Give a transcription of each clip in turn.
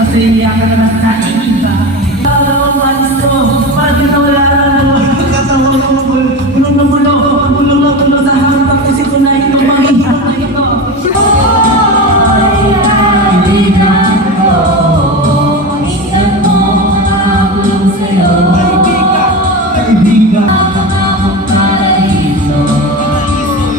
Masaya ka naman sa iba. Hello, maestro. Pag wala na katawa ko, bulong na bulong sa harap. Tapos ito na itong manghihirap na ito. Kaibigan ko, pakinggan mo ang nakabulong sa'yo. Kaibigan. Pangakong paraiso. Paraiso.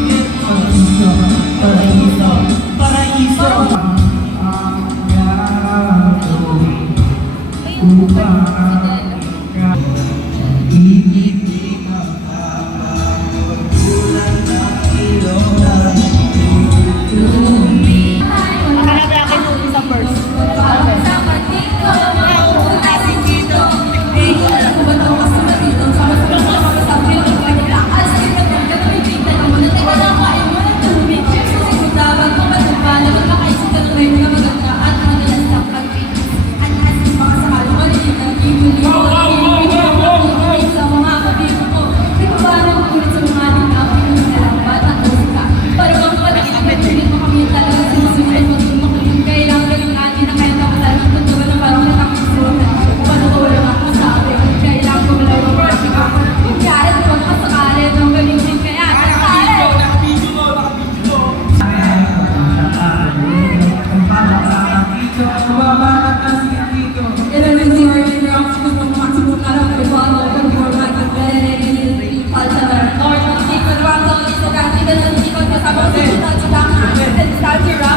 It's time to run.